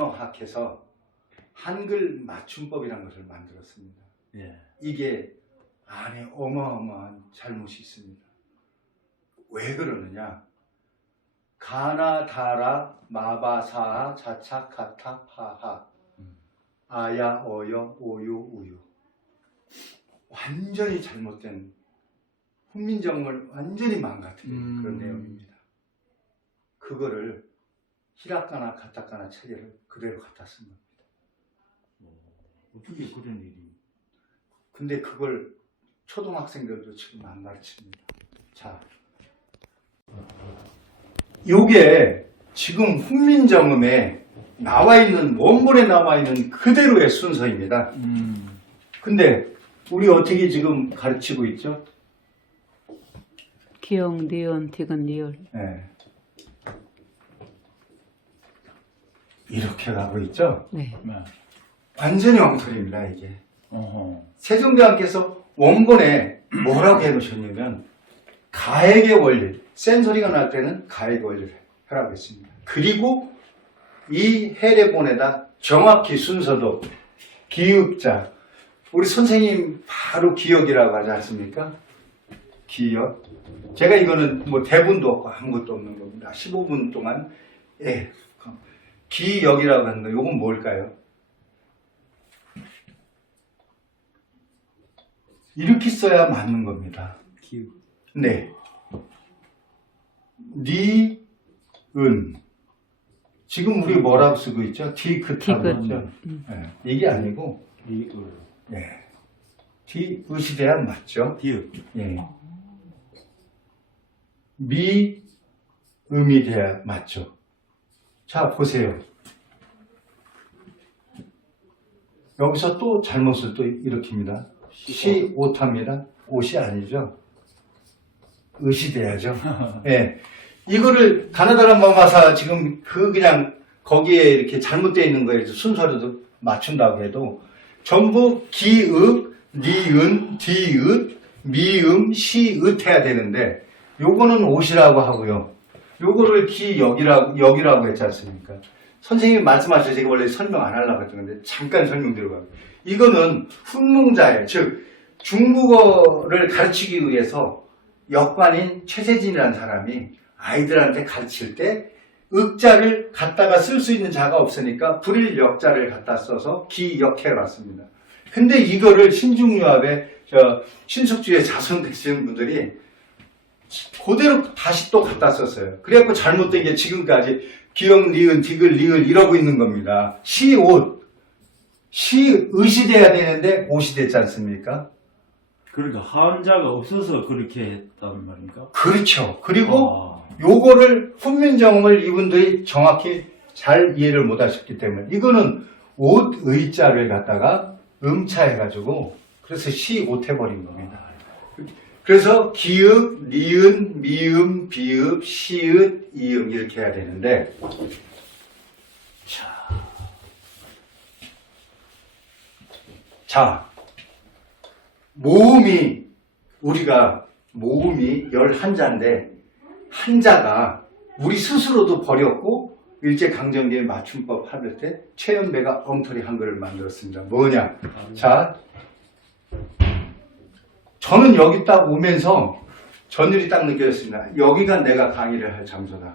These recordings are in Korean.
언어학에서 한글 맞춤법이라는 것을 만들었습니다. 예. 이게 안에 어마어마한 잘못이 있습니다. 왜 그러느냐? 가나 다라 마바사하 자차 카타 하하 아야 어여 오요 우유, 완전히 잘못된 훈민정음을 완전히 망가뜨린 그런 내용입니다. 그거를 히라카나 가타카나 체계를 그대로 갖다 쓴 겁니다. 어떻게 그런 일이? 근데 그걸 초등학생들도 지금 안 가르칩니다. 자, 요게 지금 훈민정음에 나와 있는, 원본에 나와 있는 그대로의 순서입니다. 근데 우리 어떻게 지금 가르치고 있죠? 기역, 니은, 디귿, 리을. 네. 이렇게 가고 있죠? 네. 네. 완전히 엉터리입니다, 이게. 어허. 세종대왕께서 원본에 뭐라고 해놓으셨냐면, 가액의 원리, 센 소리가 날 때는 가액의 원리를 하라고 했습니다. 그리고 이 해례본에다 정확히 순서도, 기역자, 우리 선생님 바로 기역이라고 하지 않습니까? 기역. 제가 이거는 뭐 대본도 없고 아무것도 없는 겁니다. 15분 동안, 예. 기역이라고 하는 거, 이건 뭘까요? 이렇게 써야 맞는 겁니다. 기역. 네. 니, 은. 지금 우리 뭐라고 쓰고 있죠? 디귿하고 디귿. 있죠? 네. 이게 아니고, 리을. 네. 디귿이 돼야 맞죠? 기역. 예. 미, 음이 돼야 맞죠? 자, 보세요. 여기서 또 잘못을 또 일으킵니다. 시, 오타입니다. 옷이 아니죠. 의시 돼야죠. 예. 이거를 가나다라 마마사 지금 그냥 거기에 이렇게 잘못되어 있는 거에 순서로도 맞춘다고 해도 전부 기읍, 니은, 디읒, 미음, 시읒 해야 되는데 요거는 옷이라고 하고요. 요거를 기역이라고 했지 않습니까? 선생님이 말씀하셔서 제가 원래 설명 안 하려고 했던 건데 잠깐 설명 들어가요. 이거는 훈문자예요. 즉 중국어를 가르치기 위해서 역관인 최세진이라는 사람이 아이들한테 가르칠 때 읍자를 갖다가 쓸 수 있는 자가 없으니까 불일역자를 갖다 써서 기역해놨습니다. 근데 이거를 신중유합의 신숙주의 자손 되시는 분들이 그대로 다시 또 갖다 썼어요. 그래갖고 잘못된 게 지금까지 기역, 니은, 디귿, 리을 이러고 있는 겁니다. 시, 옷. 시, 의시 돼야 되는데 옷이 됐지 않습니까? 그러니까 한자가 없어서 그렇게 했단 말입니까? 그렇죠. 그리고 요거를 훈민정음을 이분들이 정확히 잘 이해를 못 하셨기 때문에 이거는 옷, 의자를 갖다가 음차해가지고 그래서 시, 옷 해버린 겁니다. 그래서 기읍, 니은, 미음, 비읍, 시읒, 이음 이렇게 해야 되는데 자 모음이 우리가 모음이 11자인데 한자가 우리 스스로도 버렸고 일제강점기의 맞춤법 하을 때 최연배가 엉터리 한글을 만들었습니다. 뭐냐? 자 저는 여기 딱 오면서 전율이 딱 느껴졌습니다. 여기가 내가 강의를 할 장소다.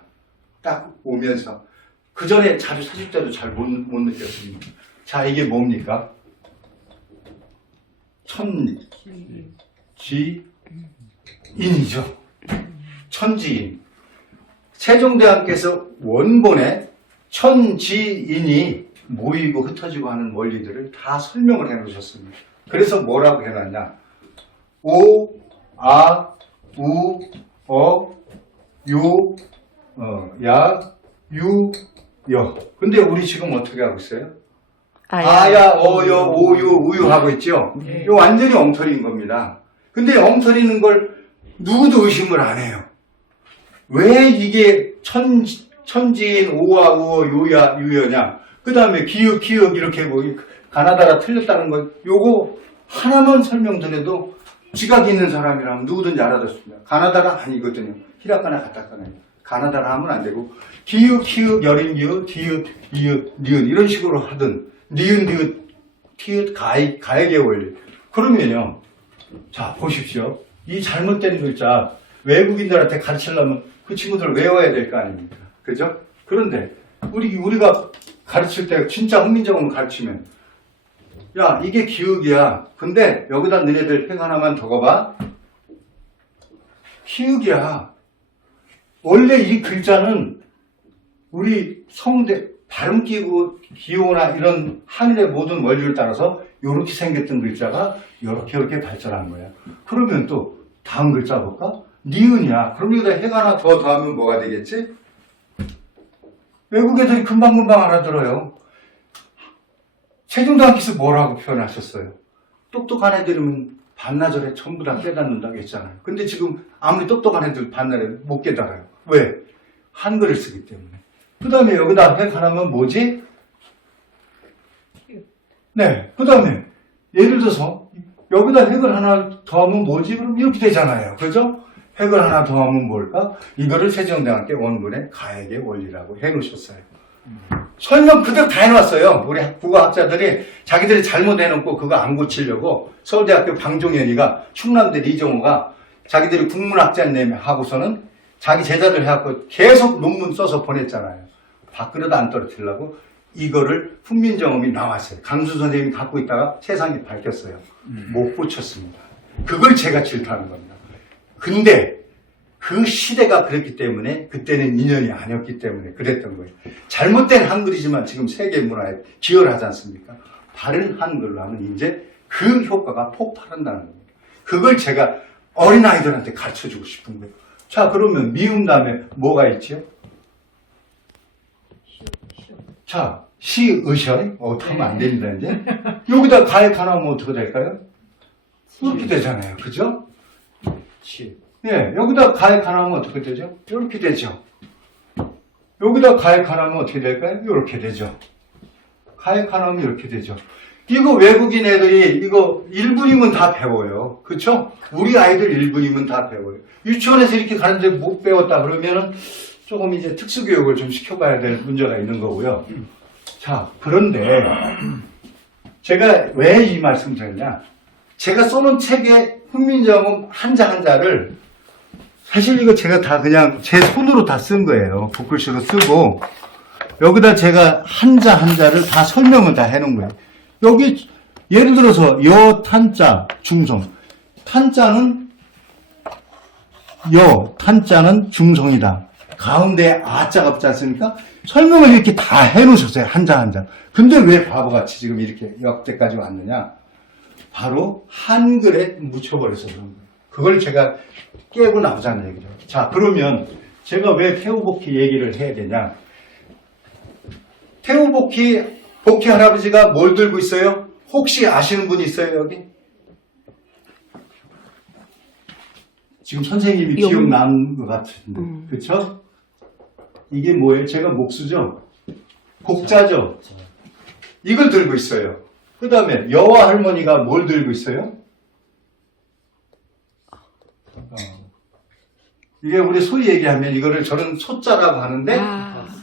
딱 오면서 그 전에 자주 사실 때도 잘 못 느꼈습니다. 자 이게 뭡니까? 천지인이죠. 천지인. 세종대왕께서 원본에 천지인이 모이고 흩어지고 하는 원리들을 다 설명을 해 놓으셨습니다. 그래서 뭐라고 해놨냐? 오, 아, 우, 어, 요, 야, 유, 여. 근데 우리 지금 어떻게 하고 있어요? 아야, 어여, 오유, 우유 하고 있죠? 네. 이거 완전히 엉터리인 겁니다. 근데 엉터리는 걸 누구도 의심을 안 해요. 왜 이게 천지인, 오와, 우어, 요야, 유여냐? 그 다음에 기역 이렇게 뭐, 가나다라 틀렸다는 거, 요거 하나만 설명드려도 지각이 있는 사람이라면 누구든지 알아듣습니다. 가나다라 아니거든요. 히라카나 가타카나. 가나다라 하면 안 되고 기읍, 키읍, 여린 기읍, 디귿, 이읒, 니은 이런 식으로 하든 니은, 디귿, 티읕, 가액의 원리. 그러면요. 자, 보십시오. 이 잘못된 글자 외국인들한테 가르치려면 그 친구들 외워야 될 거 아닙니까? 그죠? 그런데 우리가 가르칠 때 진짜 훈민정음을 가르치면 야, 이게 기읍이야. 근데 여기다 너네들 획 하나만 적어봐. 키읔이야. 원래 이 글자는 우리 성대, 발음 기호나 이런 하늘의 모든 원리를 따라서 이렇게 생겼던 글자가 이렇게 발전한 거야. 그러면 또 다음 글자 볼까? 니은이야. 그럼 여기다 획 하나 더 더하면 뭐가 되겠지? 외국 애들이 금방금방 알아들어요. 세종대왕께서 뭐라고 표현하셨어요? 똑똑한 애들이면 반나절에 전부 다 깨닫는다고 했잖아요. 근데 지금 아무리 똑똑한 애들 반나절에 못 깨달아요. 왜? 한글을 쓰기 때문에. 그 다음에 여기다 획 하나면 뭐지? 네. 그 다음에 예를 들어서 여기다 획을 하나 더하면 뭐지? 그럼 이렇게 되잖아요. 그죠? 획을 하나 더하면 뭘까? 이거를 세종대왕께 원문의 가액의 원리라고 해놓으셨어요. 설명 그대로 다 해놨어요. 우리 국어학자들이 자기들이 잘못 해놓고 그거 안 고치려고 서울대학교 방종현이가 충남대 이정호가 자기들이 국문학자님에 하고서는 자기 제자들 해갖고 계속 논문 써서 보냈잖아요. 밥그릇 안 떨어뜨리려고 이거를 훈민정음이 나왔어요. 강수 선생님이 갖고 있다가 세상에 밝혔어요. 못 고쳤습니다. 그걸 제가 질투하는 겁니다. 근데 그 시대가 그랬기 때문에 그때는 인연이 아니었기 때문에 그랬던 거예요. 잘못된 한글이지만 지금 세계 문화에 기여를 하지 않습니까? 바른 한글로 하면 이제 그 효과가 폭발한다는 겁니다. 그걸 제가 어린아이들한테 가르쳐주고 싶은 거예요. 자, 그러면 미음 다음에 뭐가 있죠? 자, 시, 으셔. 타면 안 됩니다, 이제. 여기다 가액 하나 하면 어떻게 될까요? 이렇게 되잖아요. 그죠? 예, 여기다 가액 하나 하면 어떻게 되죠? 이렇게 되죠. 여기다 가액 하나 하면 어떻게 될까요? 이렇게 되죠. 가액 하나 하면 이렇게 되죠. 이거 외국인 애들이 이거 1분이면 다 배워요. 그쵸? 우리 아이들 1분이면 다 배워요. 유치원에서 이렇게 가는데 못 배웠다 그러면은 조금 이제 특수교육을 좀 시켜봐야 될 문제가 있는 거고요. 자, 그런데 제가 왜 이 말씀 드렸냐? 제가 써놓은 책에 훈민정음 한자 한자를 사실 이거 제가 다 그냥 제 손으로 다 쓴 거예요. 붓글씨로 쓰고 여기다 제가 한자 한자를 다 설명을 다 해놓은 거예요. 여기 예를 들어서 여, 탄자, 중성. 탄자는 여, 탄자는 중성이다. 가운데 아자가 없지 않습니까? 설명을 이렇게 다 해놓으셨어요. 한자 한자. 근데 왜 바보같이 지금 이렇게 역대까지 왔느냐? 바로 한글에 묻혀버려서 그런 거예요. 그걸 제가 깨고 나오자는 얘기죠. 자, 그러면 제가 왜 태우복희 얘기를 해야 되냐? 태우복희 할아버지가 뭘 들고 있어요? 혹시 아시는 분 있어요, 여기? 지금 선생님이 기억나는 것 같은데. 그쵸? 이게 뭐예요? 제가 목수죠? 곡자죠? 이걸 들고 있어요. 그 다음에 여와 할머니가 뭘 들고 있어요? 이게 우리 소위 얘기하면 이거를 저는 소자라고 하는데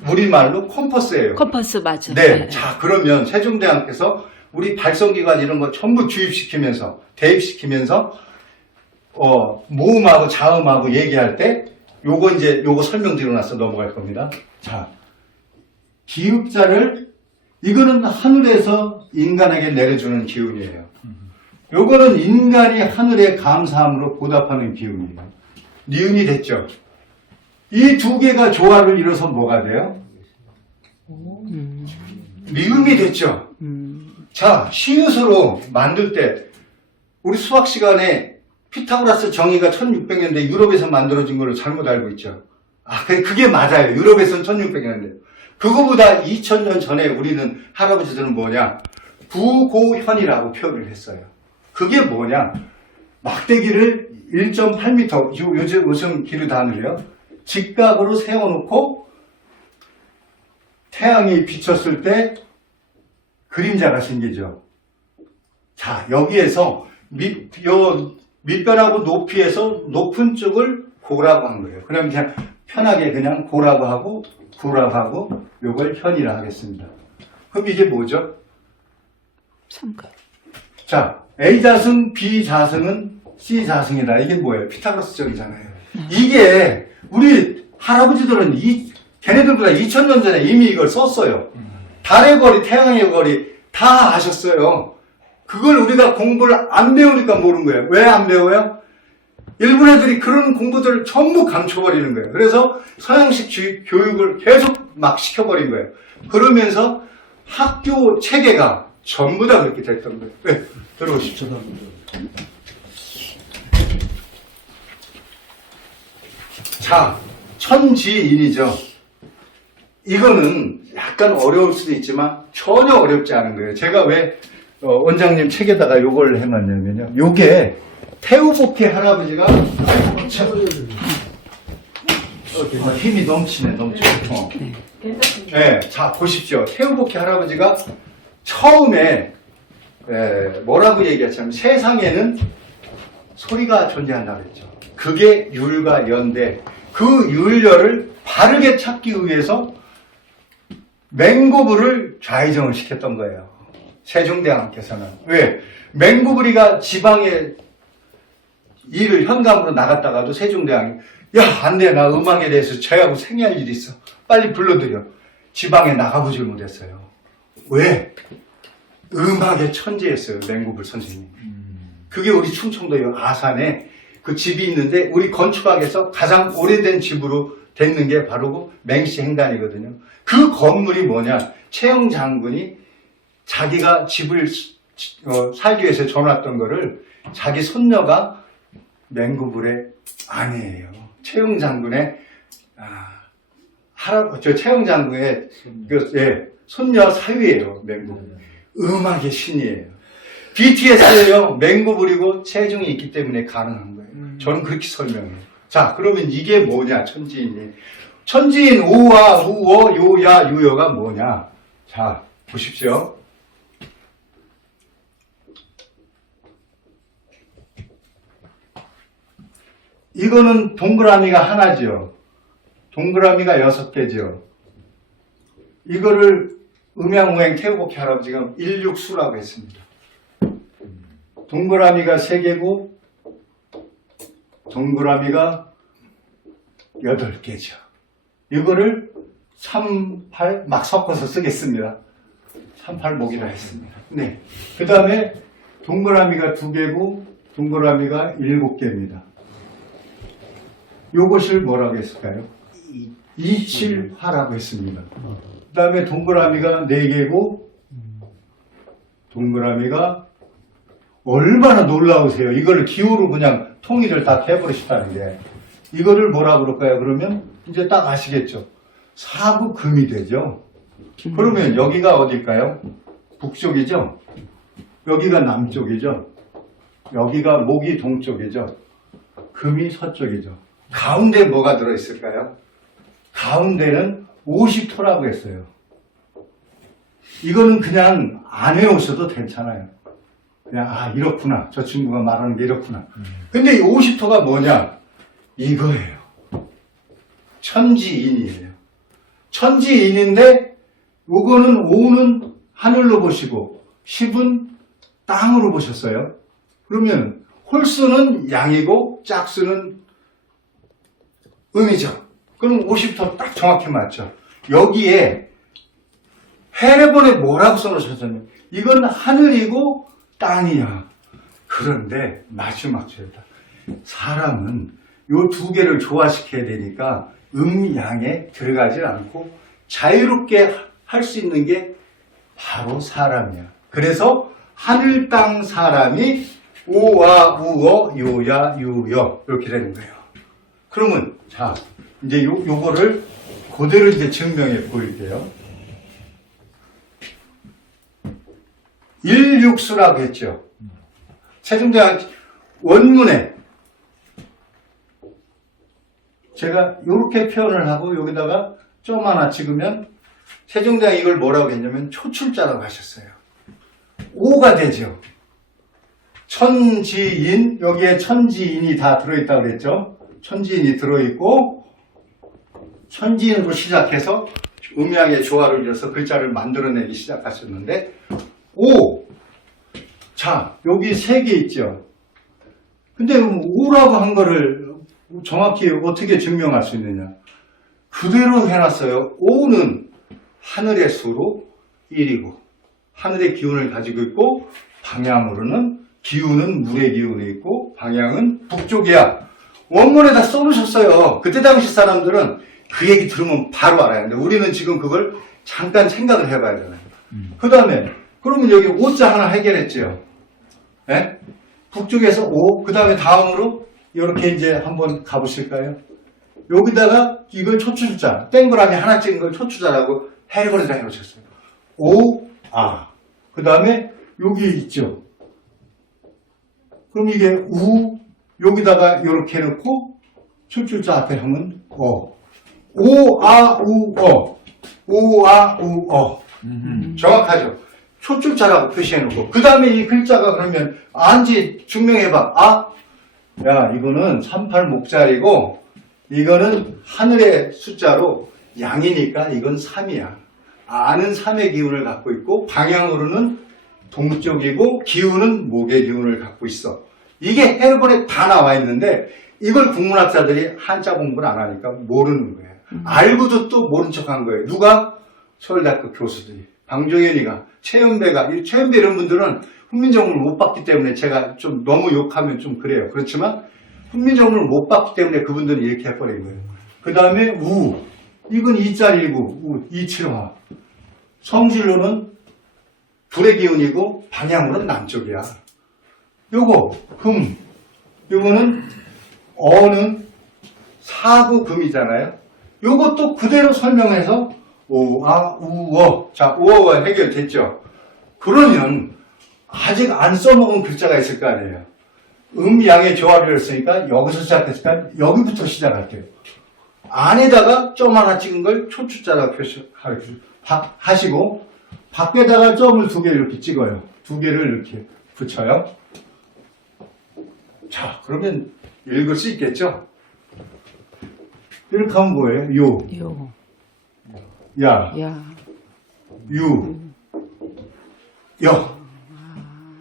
우리말로 컴퍼스예요. 컴퍼스 맞죠? 네. 자, 그러면 세종대왕께서 우리 발성기관 이런 거 전부 주입시키면서 대입시키면서 모음하고 자음하고 얘기할 때 요거 설명드리고 나서 넘어갈 겁니다. 자, 기읍자를 이거는 하늘에서 인간에게 내려주는 기운이에요. 요거는 인간이 하늘에 감사함으로 보답하는 기운이에요. 니은이 됐죠. 이 두 개가 조화를 이뤄서 뭐가 돼요? 미음이 됐죠. 자, 시읒으로 만들 때 우리 수학 시간에 피타고라스 정의가 1600년대 유럽에서 만들어진 걸로 잘못 알고 있죠. 그게 맞아요. 유럽에서는 1600년대. 그거보다 2000년 전에 우리는 할아버지들은 뭐냐? 구고현이라고 표현을 했어요. 그게 뭐냐? 막대기를 1.8m, 요즘 길을 다 늘려요. 직각으로 세워놓고 태양이 비쳤을 때 그림자가 생기죠. 자, 여기에서 밑변하고 높이에서 높은 쪽을 고라고 한 거예요. 그럼 그냥 편하게 그냥 고라고 하고 구라고 하고 요걸 현이라 하겠습니다. 그럼 이게 뭐죠? 삼각. 자, A자승, B자승은 C자승이다. 이게 뭐예요? 피타고라스적이잖아요. 이게 우리 할아버지들은 걔네들보다 2000년 전에 이미 이걸 썼어요. 달의 거리, 태양의 거리 다 아셨어요. 그걸 우리가 공부를 안 배우니까 모르는 거예요. 왜 안 배워요? 일본 애들이 그런 공부들을 전부 감춰버리는 거예요. 그래서 서양식 교육을 계속 막 시켜버린 거예요. 그러면서 학교 체계가 전부 다 그렇게 됐던 거예요. 네, 들어오십시오. 자, 천지인이죠. 이거는 약간 어려울 수도 있지만 전혀 어렵지 않은 거예요. 제가 왜 원장님 책에다가 요걸 해놨냐면요. 요게 태우복희 할아버지가 힘이 넘치네. 네, 자 보십시오. 태우복희 할아버지가 처음에 뭐라고 얘기했냐면 세상에는 소리가 존재한다고 했죠. 그게 율과 연대. 그 율려를 바르게 찾기 위해서 맹고불을 좌의정을 시켰던 거예요. 세종대왕께서는. 왜? 맹고불이가 지방에 일을 현감으로 나갔다가도 세종대왕이 야, 안 돼. 나 음악에 대해서 저하고 생각할 일이 있어. 빨리 불러드려. 지방에 나가보질 못했어요. 왜? 음악의 천재였어요. 맹고불 선생님이. 그게 우리 충청도 아산에 그 집이 있는데 우리 건축학에서 가장 오래된 집으로 됐는 게 바로 그 맹씨 행단이거든요. 그 건물이 뭐냐? 최영 장군이 자기가 집을 살기 위해서 전왔던 거를 자기 손녀가 맹고불의 아내예요. 최영 장군의 최영 장군의 손녀 사위예요. 맹고불. 음악의 신이에요. BTS예요. 맹고불이고 체중이 있기 때문에 가능한 거예요. 저는 그렇게 설명해요. 자, 그러면 이게 뭐냐? 천지인이. 천지인 우와, 우어, 요야, 유여가 뭐냐? 자, 보십시오. 이거는 동그라미가 하나죠. 동그라미가 6개죠. 이거를 음양우행 태우복희 할아버지가 일육수라고 했습니다. 동그라미가 3개고 동그라미가 8개죠. 이거를 3, 8 막 섞어서 쓰겠습니다. 3, 8 목이라 했습니다. 네. 그 다음에 동그라미가 2개고 동그라미가 7개입니다. 요것을 뭐라고 했을까요? 이칠화라고 했습니다. 그 다음에 동그라미가 4개고 동그라미가 얼마나 놀라우세요. 이걸 기호로 그냥 통일을 다 해버리시다는 게. 이거를 뭐라 그럴까요? 그러면 이제 딱 아시겠죠. 사구금이 되죠. 그러면 여기가 어딜까요? 북쪽이죠. 여기가 남쪽이죠. 여기가 목이 동쪽이죠. 금이 서쪽이죠. 가운데 뭐가 들어있을까요? 가운데는 50토라고 했어요. 이거는 그냥 안 해오셔도 괜찮아요. 그냥 이렇구나. 저 친구가 말하는 게 이렇구나. 근데 이 50토가 뭐냐? 이거예요. 천지인이에요. 천지인인데 요거는 5는 하늘로 보시고 10은 땅으로 보셨어요. 그러면 홀수는 양이고 짝수는 음이죠. 그럼 50토 딱 정확히 맞죠. 여기에 해례본에 뭐라고 써놓으셨냐면 이건 하늘이고 땅이야. 그런데 마지막 절다. 사람은 요 2개를 조화시켜야 되니까 음양에 들어가지 않고 자유롭게 할 수 있는 게 바로 사람이야. 그래서 하늘 땅 사람이 오와 우어 요야 유여 이렇게 되는 거예요. 그러면 자 이제 요거를 그대로 이제 증명해 보일게요. 일육수라고 했죠. 세종대왕 원문에 제가 이렇게 표현을 하고 여기다가 점 하나 찍으면 세종대왕이 이걸 뭐라고 했냐면 초출자라고 하셨어요. 5가 되죠. 천지인, 여기에 천지인이 다 들어있다고 그랬죠. 천지인이 들어있고 천지인으로 시작해서 음양의 조화를 이어서 글자를 만들어내기 시작하셨는데, 오! 자, 여기 세 개 있죠? 근데 오라고 한 거를 정확히 어떻게 증명할 수 있느냐? 그대로 해놨어요. 오는 하늘의 수로 1이고, 하늘의 기운을 가지고 있고, 방향으로는 기운은 물의 기운이 있고, 방향은 북쪽이야. 원문에다 써놓으셨어요. 그때 당시 사람들은 그 얘기 들으면 바로 알아야 하는데, 우리는 지금 그걸 잠깐 생각을 해봐야 되나요? 그 다음에, 그러면 여기 오자 하나 해결했죠. 예? 북쪽에서 오, 그 다음에 다음으로 이렇게 이제 한번 가보실까요? 여기다가 이걸 초추자, 땡그라미 하나 찍은 걸 초추자라고 해결을 해놓으셨어요. 오, 아. 그 다음에 여기 있죠. 그럼 이게 우, 여기다가 이렇게 해놓고 초추자 앞에 하면 어. 오, 아, 우, 어. 오, 아, 우, 어. 정확하죠? 초출자라고 표시해놓고 그 다음에 이 글자가 그러면 안지 증명해봐. 아, 야 이거는 38목자리고 이거는 하늘의 숫자로 양이니까 이건 3이야. 아는 3의 기운을 갖고 있고 방향으로는 동쪽이고 기운은 목의 기운을 갖고 있어. 이게 해본에 다 나와 있는데 이걸 국문학자들이 한자 공부를 안 하니까 모르는 거예요. 알고도 또 모른 척한 거예요. 누가? 서울대학교 교수들이. 방종현이가, 최연배가, 최연배 이런 분들은 훈민정음을 못 봤기 때문에 제가 좀 너무 욕하면 좀 그래요. 그렇지만 훈민정음을 못 봤기 때문에 그분들은 이렇게 해버린 거예요. 그 다음에 우, 이건 2자리고 2칠화. 성질로는 불의 기운이고 방향으로는 남쪽이야. 요거 금, 요거는 어는 사구 금이잖아요. 요것도 그대로 설명해서 오, 아, 우, 어. 자, 우어가 해결됐죠? 그러면 아직 안 써먹은 글자가 있을 거 아니에요. 양의 조화를 했으니까 여기서 시작했으니까 여기부터 시작할게요. 안에다가 점 하나 찍은 걸 초추자라고 하시고 밖에다가 점을 2개 이렇게 찍어요. 2개를 이렇게 붙여요. 자, 그러면 읽을 수 있겠죠? 이렇게 하면 뭐예요? 요, 야, 야, 유, 여.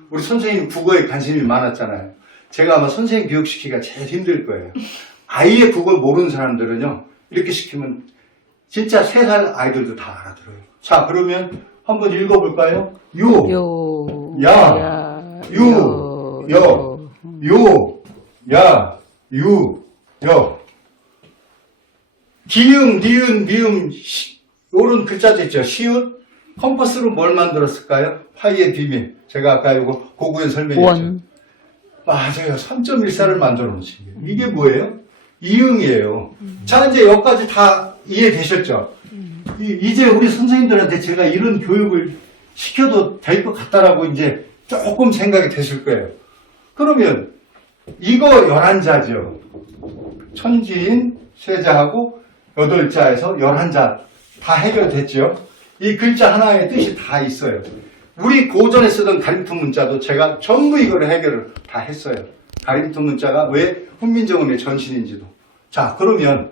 우리 선생님 국어에 관심이 많았잖아요. 제가 아마 선생님 교육시키기가 제일 힘들 거예요. 아예 국어 모르는 사람들은요, 이렇게 시키면 진짜 3살 아이들도 다 알아들어요. 자, 그러면 한번 읽어볼까요? 요, 요, 야, 유, 여, 요, 야, 유, 여. 기응, 니은, 미음, 요런 글자도 있죠. 시읒. 컴퍼스로 뭘 만들었을까요? 파이의 비밀. 제가 아까 이거 고구현 설명했죠. 원, 맞아요. 3.14를 만들어 놓으신 거예요. 이게 뭐예요? 이응이에요. 자, 이제 여기까지 다 이해되셨죠? 이제 우리 선생님들한테 제가 이런 교육을 시켜도 될 것 같다라고 이제 조금 생각이 되실 거예요. 그러면 이거 11자죠. 천지인, 세자하고 8자에서 11자 다 해결됐죠. 이 글자 하나의 뜻이 다 있어요. 우리 고전에 쓰던 가림투 문자도 제가 전부 이걸 해결을 다 했어요. 가림투 문자가 왜 훈민정음의 전신인지도. 자, 그러면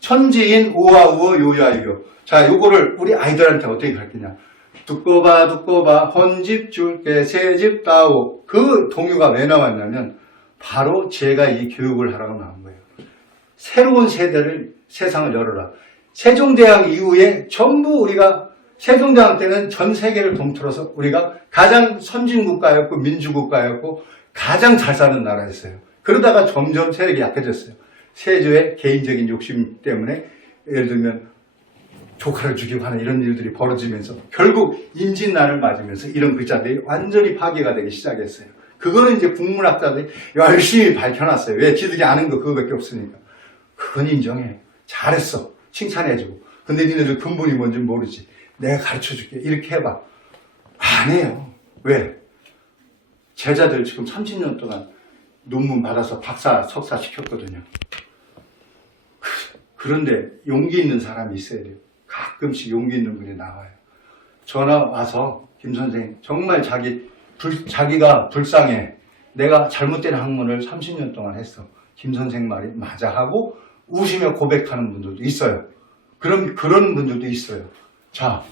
천지인 오와 우어 요야 유교. 자, 요거를 우리 아이들한테 어떻게 가르치냐. 두꺼 봐 헌집 줄게 새집 따오. 그 동요가 왜 나왔냐면 바로 제가 이 교육을 하라고 나온 거예요. 새로운 세대를 세상을 열어라. 세종대왕 이후에 전부 우리가 세종대왕 때는 전 세계를 동틀어서 우리가 가장 선진국가였고 민주국가였고 가장 잘 사는 나라였어요. 그러다가 점점 세력이 약해졌어요. 세조의 개인적인 욕심 때문에 예를 들면 조카를 죽이고 하는 이런 일들이 벌어지면서 결국 임진난을 맞으면서 이런 글자들이 완전히 파괴가 되기 시작했어요. 그거는 이제 국문학자들이 열심히 밝혀놨어요. 왜? 지들이 아는 거 그거밖에 없으니까. 그건 인정해. 잘했어. 칭찬해주고. 근데 니네들 근본이 뭔지 모르지. 내가 가르쳐줄게. 이렇게 해봐. 안 해요. 왜? 제자들 지금 30년 동안 논문 받아서 박사, 석사 시켰거든요. 그런데 용기 있는 사람이 있어야 돼요. 가끔씩 용기 있는 분이 나와요. 전화 와서 김 선생 정말 자기가 불쌍해. 내가 잘못된 학문을 30년 동안 했어. 김 선생 말이 맞아 하고 우시며 고백하는 분들도 있어요. 그런 분들도 있어요. 자,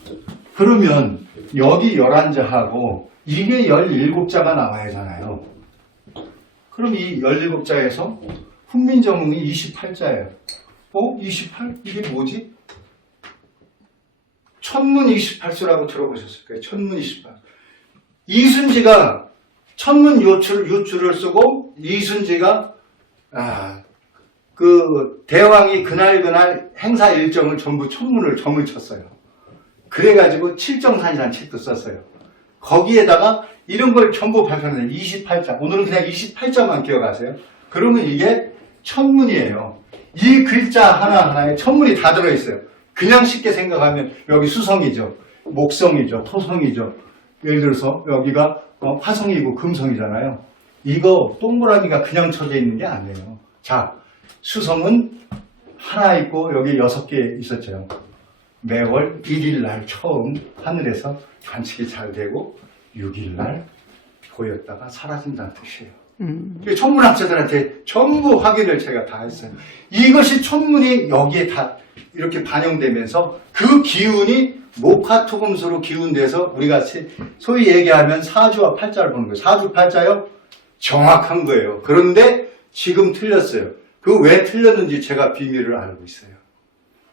그러면 여기 11자하고 이게 17자가 나와야 하잖아요. 그럼 이 17자에서 훈민정음이 28자예요. 28? 이게 뭐지? 천문 28수라고 들어보셨을 거예요. 천문 28. 이순지가 천문 요출을 쓰고 이순지가 그 대왕이 그날 행사 일정을 전부 천문을 점을 쳤어요. 그래가지고 칠정산이라는 책도 썼어요. 거기에다가 이런 걸 전부 발표하는 28자. 오늘은 그냥 28자만 기억하세요. 그러면 이게 천문이에요. 이 글자 하나하나에 천문이 다 들어있어요. 그냥 쉽게 생각하면 여기 수성이죠. 목성이죠. 토성이죠. 예를 들어서 여기가 화성이고 금성이잖아요. 이거 동그라미가 그냥 쳐져 있는 게 아니에요. 자, 수성은 하나 있고 여기 6개 있었죠. 매월 1일날 처음 하늘에서 관측이 잘 되고 6일날 보였다가 사라진다는 뜻이에요. 천문학자들한테 전부 확인을 제가 다 했어요. 이것이 천문이 여기에 다 이렇게 반영되면서 그 기운이 목화토금수로 기운돼서 우리가 소위 얘기하면 사주와 팔자를 보는 거예요. 사주 팔자요? 정확한 거예요. 그런데 지금 틀렸어요. 그 왜 틀렸는지 제가 비밀을 알고 있어요.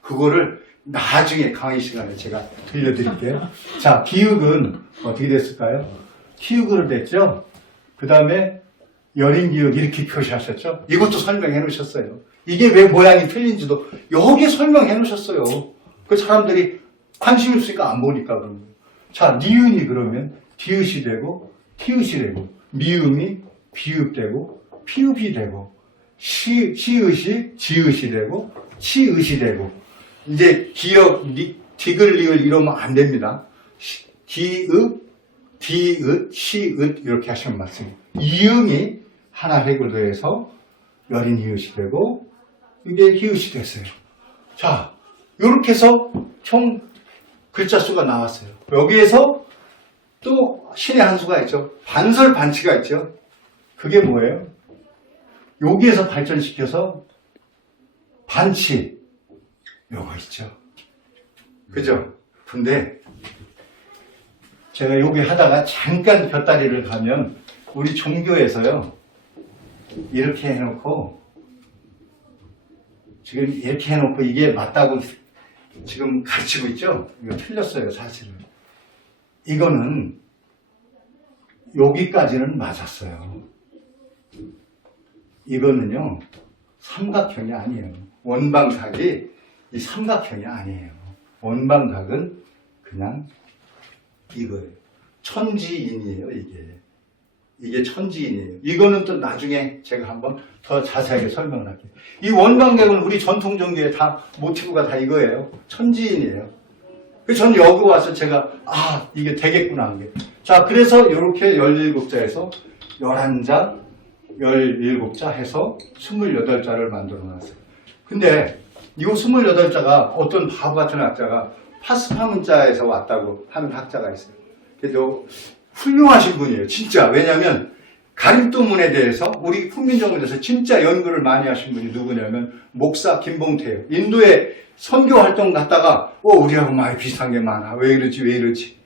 그거를 나중에 강의 시간에 제가 들려드릴게요. 자, 기역은 어떻게 됐을까요? 키읔으로 됐죠? 그 다음에 여린기역 이렇게 표시하셨죠? 이것도 설명해 놓으셨어요. 이게 왜 모양이 틀린지도 여기에 설명해 놓으셨어요. 그 사람들이 관심이 없으니까 안 보니까 그런 거예요. 자, 니은이 그러면 디귿이 되고 티읕이 되고 미음이 비읍되고 피읍이 되고 시읒이 지읒이 되고 치읒이 되고 이제 기역, 디귿, 리을 이러면 안 됩니다. 디읒, 디읒, 시읒 이렇게 하시면 맞습니다. 이응이 하나 획을 더해서 여린 이읒이 되고 이게 히읗이 됐어요. 자, 이렇게 해서 총 글자 수가 나왔어요. 여기에서 또 신의 한 수가 있죠. 반설 반치가 있죠. 그게 뭐예요? 여기에서 발전시켜서 반치 요거 있죠. 그죠? 근데 제가 여기 하다가 잠깐 곁다리를 가면 우리 종교에서요 이렇게 해놓고 지금 이렇게 해놓고 이게 맞다고 지금 가르치고 있죠? 이거 틀렸어요 사실은. 이거는 여기까지는 맞았어요. 이거는요 삼각형이 아니에요. 원방각이 이 삼각형이 아니에요. 원방각은 그냥 이거예요. 천지인이에요 이게 천지인이에요. 이거는 또 나중에 제가 한번 더 자세하게 설명을 할게요. 이 원방각은 우리 전통 종교에 다 모티브가 다 이거예요. 천지인이에요. 그래서 저는 여기 와서 제가 이게 되겠구나 한 게. 자, 그래서 이렇게 17자에서 11자, 17자 해서 28자를 만들어 놨어요. 근데 이 28자가 어떤 바보 같은 학자가 파스파문자에서 왔다고 하는 학자가 있어요. 그래도 훌륭하신 분이에요. 진짜. 왜냐하면 가림도문에 대해서 우리 훈민정음에 대해서 진짜 연구를 많이 하신 분이 누구냐면 목사 김봉태예요. 인도에 선교 활동 갔다가 우리하고 많이 비슷한 게 많아. 왜 이러지?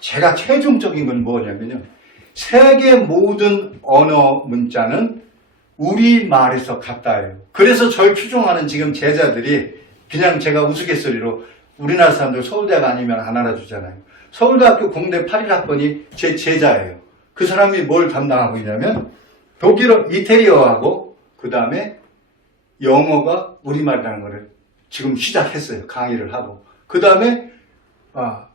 제가 최종적인 건 뭐냐면요. 세계 모든 언어 문자는 우리말에서 같다예요. 그래서 절 추종하는 지금 제자들이 그냥 제가 우스갯소리로 우리나라 사람들 서울대가 아니면 안 알아주잖아요. 서울대학교 공대 81학번이 제 제자예요. 그 사람이 뭘 담당하고 있냐면 독일어 이태리어하고 그 다음에 영어가 우리말이라는 거를 지금 시작했어요. 강의를 하고. 그 다음에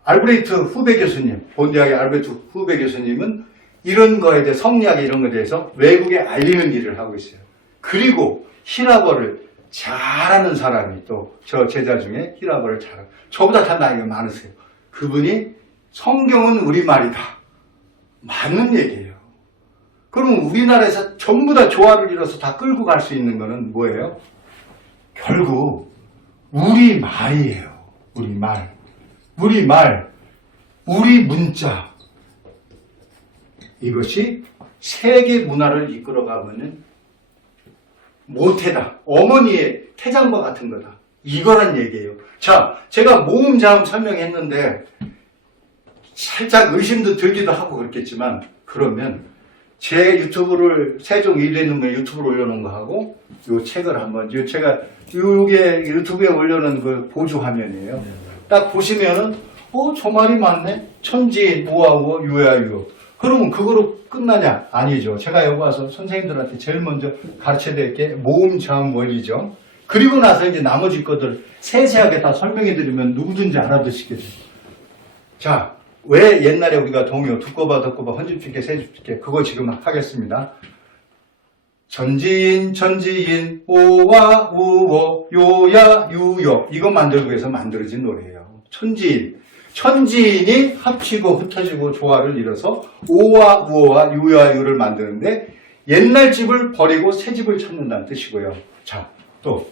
알브레이트 후베 교수님, 본대학의 알브레이트 후베 교수님은 이런 거에 대해 성리학 이런 거에 대해서 외국에 알리는 일을 하고 있어요. 그리고 히라버를 잘하는 사람이 또 저 제자 중에 히라버를 잘하는 저보다 다 나이가 많으세요. 그분이 성경은 우리말이다. 맞는 얘기예요. 그러면 우리나라에서 전부 다 조화를 이뤄서 다 끌고 갈 수 있는 거는 뭐예요? 결국 우리말이에요. 우리말, 우리 문자. 이것이 세계 문화를 이끌어가면은 모태다. 어머니의 태장과 같은 거다. 이거란 얘기예요. 자, 제가 모음 자음 설명했는데 살짝 의심도 들기도 하고 그렇겠지만, 그러면 제 유튜브를 세종 일례눈의 유튜브로 올려놓은 거 하고 요 책을 한번, 요 제가 요게 유튜브에 올려놓은 그 보조 화면이에요. 딱 보시면은 저 말이 맞네. 천지 우아우어 유야유어. 그러면 그거로 끝나냐? 아니죠. 제가 여기 와서 선생님들한테 제일 먼저 가르쳐야 될 게 모음 자음 원리죠. 그리고 나서 이제 나머지 것들 세세하게 다 설명해 드리면 누구든지 알아듣시게 돼요. 자, 왜 옛날에 우리가 동요 두꺼봐 헌집집게 세집집게 그거 지금 하겠습니다. 전지인 전지인 오와 우어 요야 유요 이거 만들기 위해서 만들어진 노래예요. 천지인이 합치고 흩어지고 조화를 이뤄서 오와 우어와 유야 유를 만드는데 옛날 집을 버리고 새 집을 찾는다는 뜻이고요. 자, 또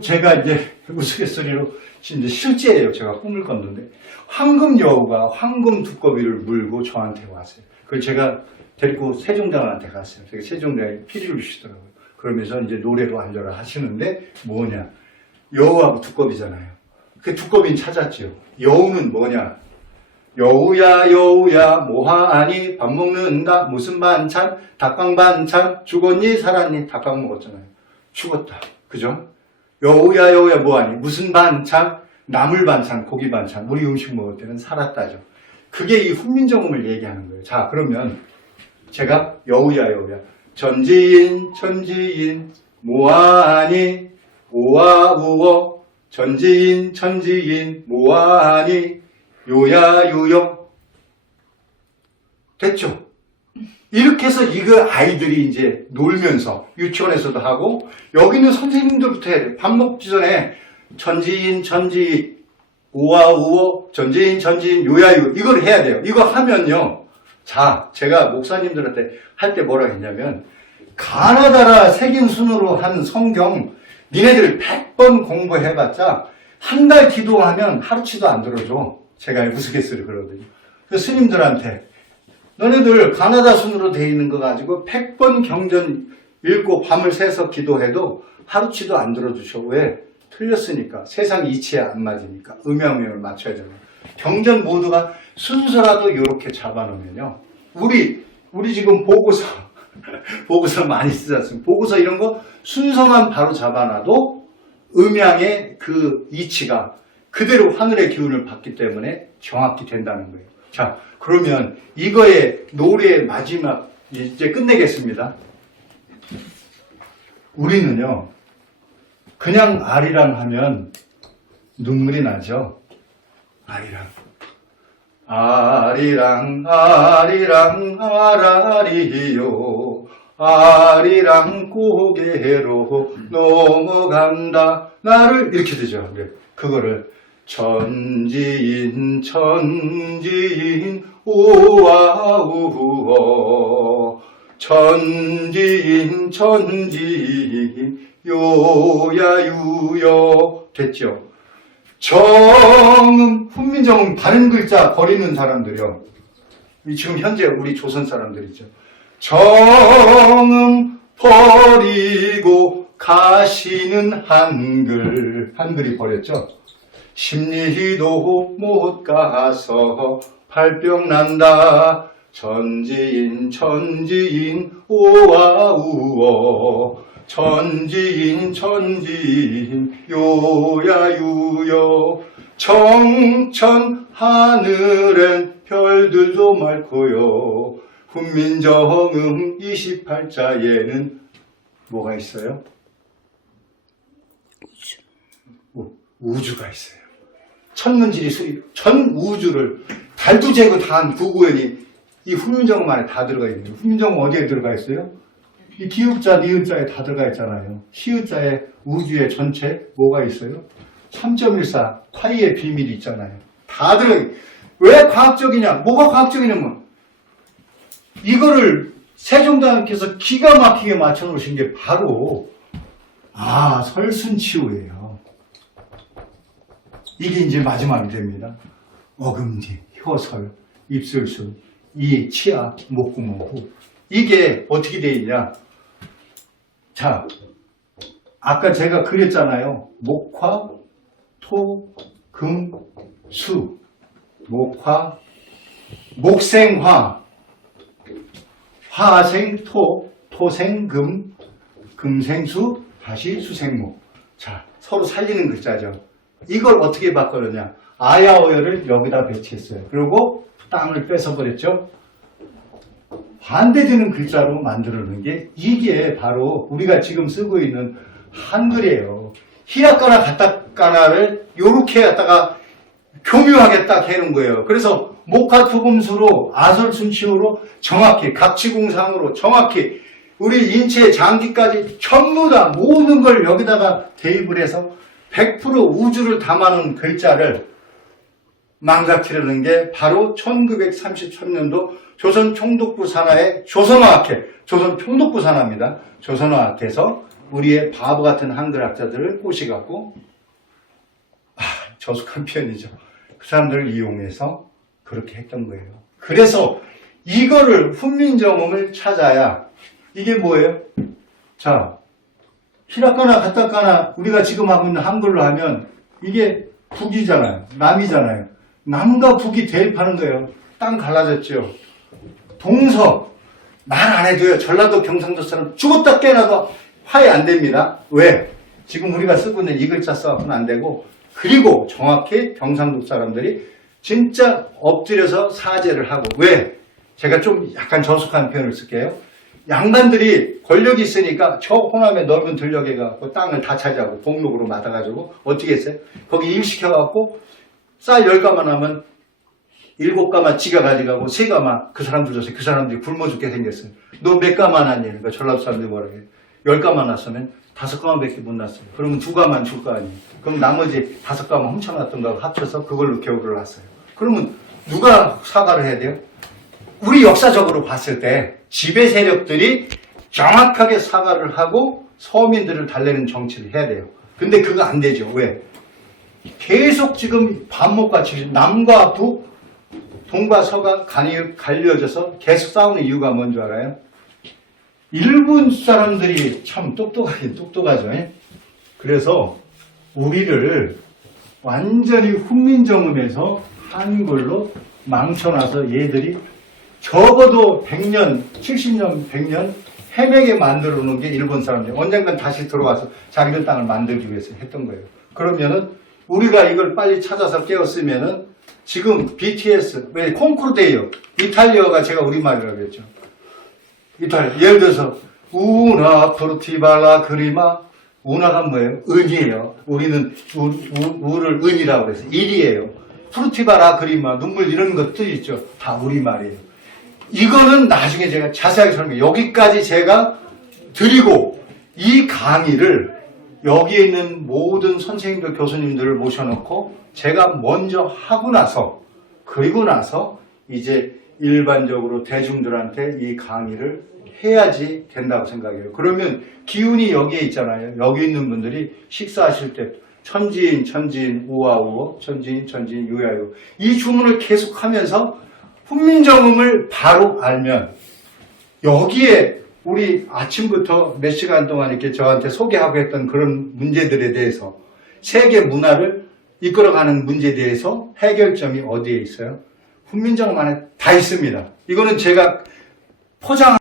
제가 이제 우스갯소리로 이제 실제예요. 제가 꿈을 꿨는데 황금 여우가 황금 두꺼비를 물고 저한테 왔어요. 그걸 제가 데리고 세종대왕한테 갔어요. 그래서 세종대왕이 피리를 주시더라고요. 그러면서 이제 노래로 알려라 하시는데 뭐냐? 여우하고 두꺼비잖아요. 그 두꺼비는 찾았죠. 여우는 뭐냐? 여우야 여우야 뭐하니 밥 먹는다 무슨 반찬 닭강 반찬 죽었니 살았니 닭강 먹었잖아요. 죽었다. 그죠? 여우야 여우야 뭐하니 무슨 반찬 나물 반찬 고기 반찬 우리 음식 먹을 때는 살았다죠. 그게 이 훈민정음을 얘기하는 거예요. 자, 그러면 제가 여우야 여우야 전지인 천지인 뭐하니 오와 우어 전지인 천지인 뭐하니 요야 유요 됐죠? 이렇게 해서 이거 아이들이 이제 놀면서 유치원에서도 하고 여기는 선생님들부터 해야 돼. 밥 먹기 전에 전지인 전지인 오와 우어 전지인 전지인 요야 유 이걸 해야 돼요. 이거 하면요. 자, 제가 목사님들한테 할 때 뭐라 했냐면 가나다라 색인 순으로 한 성경 니네들 100번 공부해봤자 한 달 기도하면 하루치도 안 들어줘. 제가 우스갯소리 그러거든요. 그 스님들한테 너네들 가나다 순으로 돼 있는 거 가지고 100번 경전 읽고 밤을 새서 기도해도 하루치도 안 들어주셔. 왜? 틀렸으니까. 세상 이치에 안 맞으니까. 음양음을 맞춰야 되잖아요. 경전 모두가 순서라도 이렇게 잡아놓으면요. 우리 지금 보고서 보고서 많이 쓰지 않습니까? 보고서 이런 거 순서만 바로 잡아놔도 음양의 그 이치가 그대로 하늘의 기운을 받기 때문에 정확히 된다는 거예요. 자, 그러면 이거의 노래의 마지막 이제 끝내겠습니다. 우리는요, 그냥 아리랑 하면 눈물이 나죠. 아리랑. 아리랑 아리랑 아라리요 아리랑 고개로 넘어간다 나를 이렇게 되죠. 그거를 천지인 천지인 오아우어 천지인 천지인 요야유여 됐죠. 정음 훈민정음 바른 글자 버리는 사람들이요. 지금 현재 우리 조선 사람들이죠. 정음 버리고 가시는 한글이 버렸죠. 심리도 못 가서 발병 난다. 천지인 천지인 오아우어 천지인 천지인 요야유여 청천 하늘엔 별들도 많고요. 훈민정음 28자에는 뭐가 있어요? 우주가 있어요. 천문지리 전 우주를 달도 재고 다 한 구구연이 이 훈민정음 안에 다 들어가 있는 거예요. 훈민정음 어디에 들어가 있어요? 이 기읍자, 니은자에 다 들어가 있잖아요. 시읍자에 우주의 전체 뭐가 있어요? 3.14 파이의 비밀이 있잖아요. 다 들어가. 왜 과학적이냐? 뭐가 과학적이냐면 이거를 세종대왕께서 기가 막히게 맞춰놓으신 게 바로 설순치우예요. 이게 이제 마지막이 됩니다. 어금니, 혀설, 입술순, 이, 치아, 목구멍, 후. 이게 어떻게 되어 있냐? 자, 아까 제가 그렸잖아요. 목화, 토, 금, 수. 목화, 목생화, 화생토, 토생금, 금생수, 다시 수생목. 자, 서로 살리는 글자죠. 이걸 어떻게 바꾸느냐. 아야어열을 여기다 배치했어요. 그리고 땅을 뺏어버렸죠. 반대되는 글자로 만들어놓은 게 이게 바로 우리가 지금 쓰고 있는 한글이에요. 히라가나 가타카나를 요렇게 갖다가 교묘하게 딱 해놓은 거예요. 그래서 목화토금수로 아설순치어로 정확히 각치공상으로 정확히 우리 인체의 장기까지 전부 다 모든 걸 여기다가 대입을 해서 100% 우주를 담아놓은 글자를 망가뜨리는 게 바로 1933년도 조선 총독부 산하의 조선어학회, 조선 총독부 산하입니다. 조선어학회에서 우리의 바보 같은 한글 학자들을 꼬시갖고 저속한 표현이죠. 그 사람들을 이용해서 그렇게 했던 거예요. 그래서 이거를 훈민정음을 찾아야 이게 뭐예요? 자, 히라가나 가타카나 우리가 지금 하고 있는 한글로 하면 이게 북이잖아요. 남이잖아요. 남과 북이 대립하는 거예요. 땅 갈라졌죠. 동서 말 안 해도요. 전라도 경상도 사람 죽었다 깨어나도 화해 안 됩니다. 왜? 지금 우리가 쓰고 있는 이 글자 써서는 안 되고 그리고 정확히 경상도 사람들이 진짜 엎드려서 사죄를 하고 왜? 제가 좀 약간 저속한 표현을 쓸게요. 양반들이 권력이 있으니까 저 호남의 넓은 들녘에 가고 땅을 다 차지하고 복록으로 맡아가지고 어떻게 했어요? 거기 일 시켜갖고 쌀 10가마 하면 7가마 지가 가져가고 3가마 그 사람들 줬어요. 그 사람들이 굶어 죽게 생겼어요. 너 몇 가마 났니? 그러니까 전라도 사람들이 뭐라고 해요? 10가마 났으면 5가마밖에 못 났어요. 그러면 2가마는 줄 거 아니에요. 그럼 나머지 5가마 훔쳐놨던 거하고 합쳐서 그걸로 겨울을 났어요. 그러면 누가 사과를 해야 돼요? 우리 역사적으로 봤을 때 지배 세력들이 정확하게 사과를 하고 서민들을 달래는 정치를 해야 돼요. 근데 그거 안 되죠. 왜? 계속 지금 반목같이 남과 북, 동과 서가 갈려져서 계속 싸우는 이유가 뭔 줄 알아요? 일본 사람들이 참 똑똑하긴 똑똑하죠. 그래서 우리를 완전히 훈민정음에서 한글로 망쳐놔서 얘들이 적어도 100년, 70년, 100년 헤매게 만들어 놓은 게 일본 사람들. 언젠간 다시 들어와서 자기들 땅을 만들기 위해서 했던 거예요. 그러면은 우리가 이걸 빨리 찾아서 깨웠으면은 지금 BTS, 왜 콩쿠르데이요. 이탈리아가 제가 우리말이라고 했죠. 예를 들어서 우나 프루티발라 그리마 우나가 뭐예요? 은이에요. 우리는 우를 은이라고 그래서 일이에요. 프루티발라 그리마 눈물 이런 것도 있죠. 다 우리말이에요. 이거는 나중에 제가 자세하게 설명해요. 여기까지 제가 드리고 이 강의를 여기에 있는 모든 선생님들 교수님들을 모셔놓고 제가 먼저 하고 나서 그리고 나서 이제 일반적으로 대중들한테 이 강의를 해야지 된다고 생각해요. 그러면 기운이 여기에 있잖아요. 여기 있는 분들이 식사하실 때 천지인, 천지인, 우아우어, 천지인, 천지인, 유야유 이 주문을 계속하면서 훈민정음을 바로 알면 여기에 우리 아침부터 몇 시간 동안 이렇게 저한테 소개하고 했던 그런 문제들에 대해서 세계 문화를 이끌어가는 문제에 대해서 해결점이 어디에 있어요? 훈민정음 안에 다 있습니다. 이거는 제가 포장